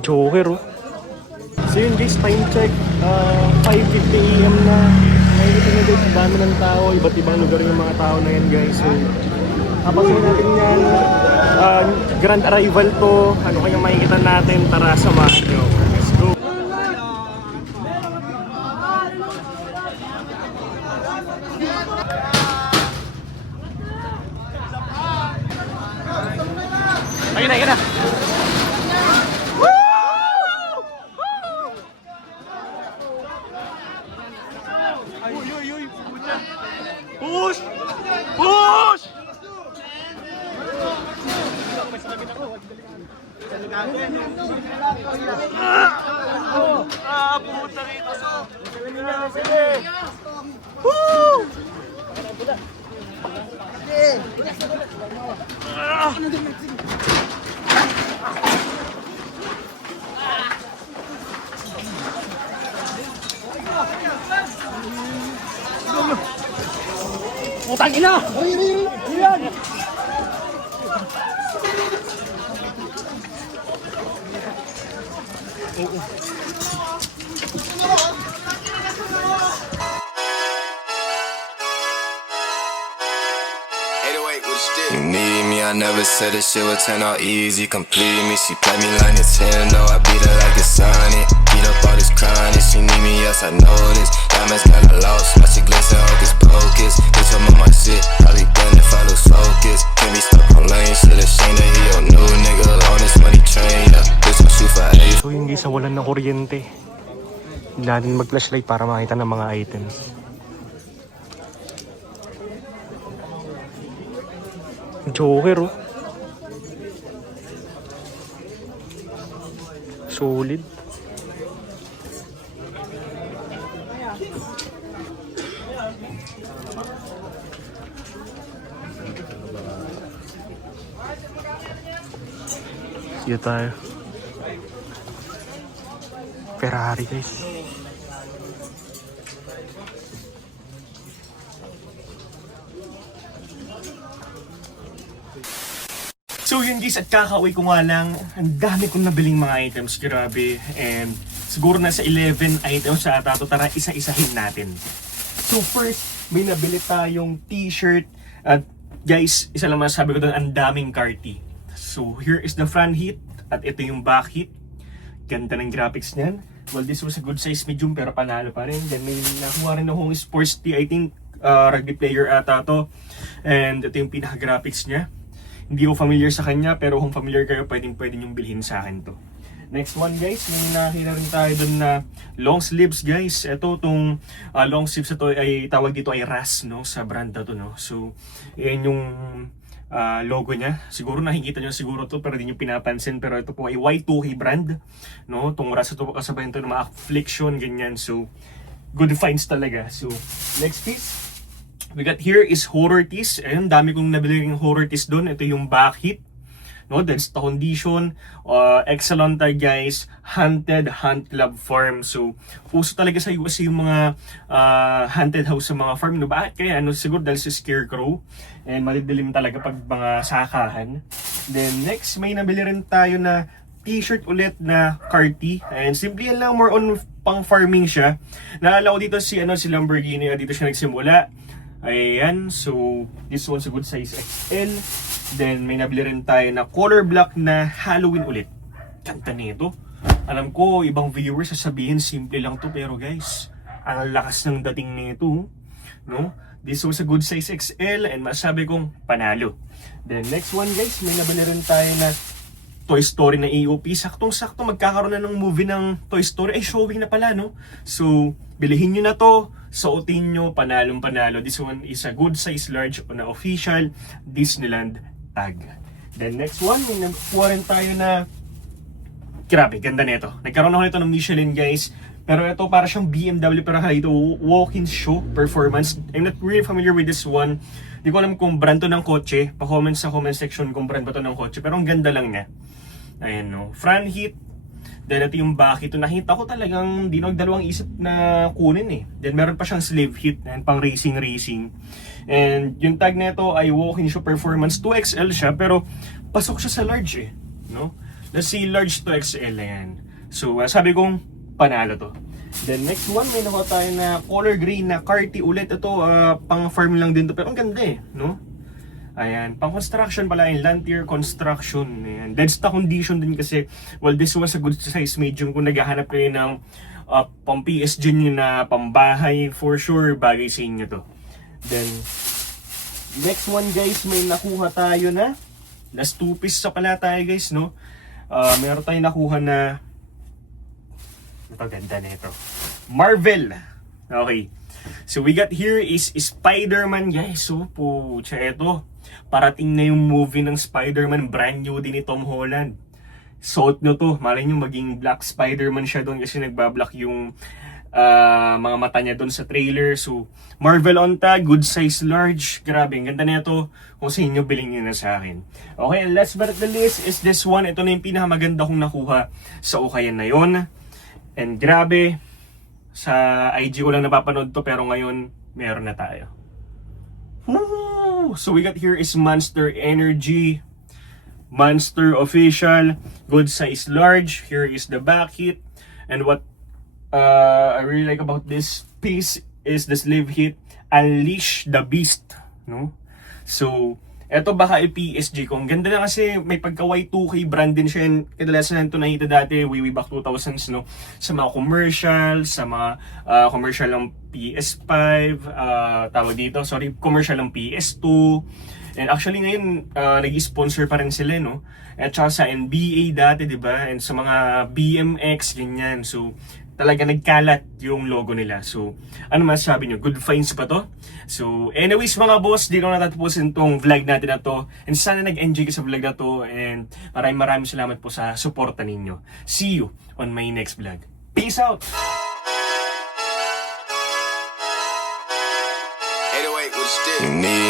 Joker, oh. So yun guys, time check. 5:50 AM na. Nakikita nyo guys, ang dami ng tao. Iba't ibang lugar yung mga tao na yan guys. So, kapasin natin yan. Grand arrival to. Ano kayang makikita natin? Tara, samahan nyo. Let's go. Ayun na, ayun na. Push! Push! Puta rito so. Woo! Putang ina! Ayan! You need me, I never said this shit would turn out easy. Complete me, she play me like Nintendo. I beat her like it's Sonic. Beat up all this chronic, she need me, yes I know this. Diamonds got a lost, my shit glisten, hocus pocus. Bitch, I'm on my shit, probably done if I lose focus. Can't be stuck on lane, shit ashamed that he a new nigga on this money train. Yeah, bitch, I'm shoot for A. So hindi sa walan ng kuryente. Hindi natin mag-flashlight para makita ng mga items. Joker, oh. Solid. Sige tayo. Ferrari, guys. So yun guys, at kakauwi ko nga lang, ang dami kong nabiling mga items, grabe. And siguro nasa 11 items sa ata to, tara isa-isahin natin. So first, may nabili tayong t-shirt. At guys, isa lang masasabi ko doon, ang daming carty. So here is the front heat, at ito yung back heat. Ganda ng graphics niyan. Well, this was a good size medium pero panalo pa rin. Then may nakuha rin akong sports tee, I think rugby player ata to. And ito yung pinaka-graphics niya. Hindi ko familiar sa kanya, pero kung familiar kayo, pwede niyong bilhin sa akin to. Next one guys, may nakita rin tayo dun na long sleeves guys. Ito tong long sleeves ito ay tawag dito ay RAS, no, sa brand na to, no. So, yan yung logo niya. Siguro nakikita niyo siguro to pero hindi niyo pinapansin, pero ito po ay Y2K brand, no. Tong RAS ito kasabay ito ng mga affliction ganyan. So, good finds talaga. So, next piece. We got here is horror tees. Ayun, dami kong nabili ng horror tees doon. Ito yung back hit. No, that's the condition. Excellent guys. Haunted Hunt Club Farm. So, puso talaga sa US yung mga haunted house sa mga farm. No, bakit kaya? Ano, siguro dahil sa scarecrow. And malidilim talaga pag mga sakahan. Then next, may nabili rin tayo na t-shirt ulit na carty. And simply yan lang, more on pang farming siya. Naalala ko dito si Lamborghini. Dito siya nagsimula. Ayan, so this one's a good size XL. Then may nabili rin tayo na color black na Halloween ulit. Kanta nito. Alam ko, ibang viewers sasabihin simple lang to, pero guys, ang lakas ng dating nito, no? This was a good size XL and masabi kong panalo. Then next one guys, may nabili rin tayo na Toy Story na AOP. Saktong-sakto magkakaroon na ng movie ng Toy Story. Ay, showing na pala, no? So, bilihin nyo na to. Suotin nyo, panalong-panalo. This one is a good size large on a official Disneyland tag. Then next one, may nakuha rin tayo na, grabe, ganda nito. Nagkaroon ako nito ng Michelin guys. Pero ito para siyang BMW, pero ito walk-in show performance. I'm not really familiar with this one. Di ko alam kung brand to ng kotse. Pa-comment sa comment section kung brand ba to ng kotse. Pero ang ganda lang niya. Ayan, no. Front heat. Then ito yung back. Ito nakita ko talagang di nagdalawang isip na kunin eh. Then meron pa siyang sleeve hit and pang racing. And yung tag nito ay walk-in show performance 2XL siya pero pasok siya sa large eh, no? Let's see, large to XL na yan. So, sabi kong panalo to. Then next one, may nakuha tayo na color green na Carti ulit. Ito, pang farm lang din to. Pero ang ganda eh, no? Ayan, pang construction pala yung Lantier Construction. Ayan, dead stock condition din kasi, well, this was a good size medium. Kung naghahanap kayo ng pang PSG nyo na pambahay, for sure, bagay sa inyo to. Then, next one guys, may nakuha tayo na. Last 2 pieces sa pala tayo guys, no? Meron tayong nakuha na ito, ganda na ito. Marvel. Okay. So we got here is Spider-Man guys. So pucha, ito. Parating na yung movie ng Spider-Man. Brand new din ni Tom Holland. Suot nyo to. Malay nyo maging Black Spider-Man siya doon kasi nagbablock yung mga mata niya doon sa trailer. So Marvel on tag, good size large. Grabe, ang ganda na ito. Kung sa inyo, bilhin nyo na sa akin. Okay, and last but not the least is this one. Ito na yung pinakamaganda kong nakuha sa Ukayan na yon. And grabe, sa IG ko lang napapanood to pero ngayon meron na tayo. Woo! So we got here is Monster Energy, Monster Official, good size large. Here is the back hit. And what I really like about this piece is the sleeve hit, Unleash the Beast. No? So, eto baka i-PSG ko. Ang ganda na kasi may pagka Y2K brand din siya. And kadalasan na ito nakita dati way back 2000s, no? Sa mga commercial, sa mga commercial ng PS5, tawag dito, sorry, commercial ng PS2. And actually ngayon, nag-sponsor pa rin sila, no? At saka sa NBA dati, di ba? And sa mga BMX, ganyan. So, talaga nagkalat yung logo nila. So, ano masasabi nyo? Good finds pa to? So, anyways mga boss, di ko natatapusin tong vlog natin na to. And sana nag-enjoy ka sa vlog na to. And maraming salamat po sa suporta ninyo. See you on my next vlog. Peace out! 808 with a stick. You need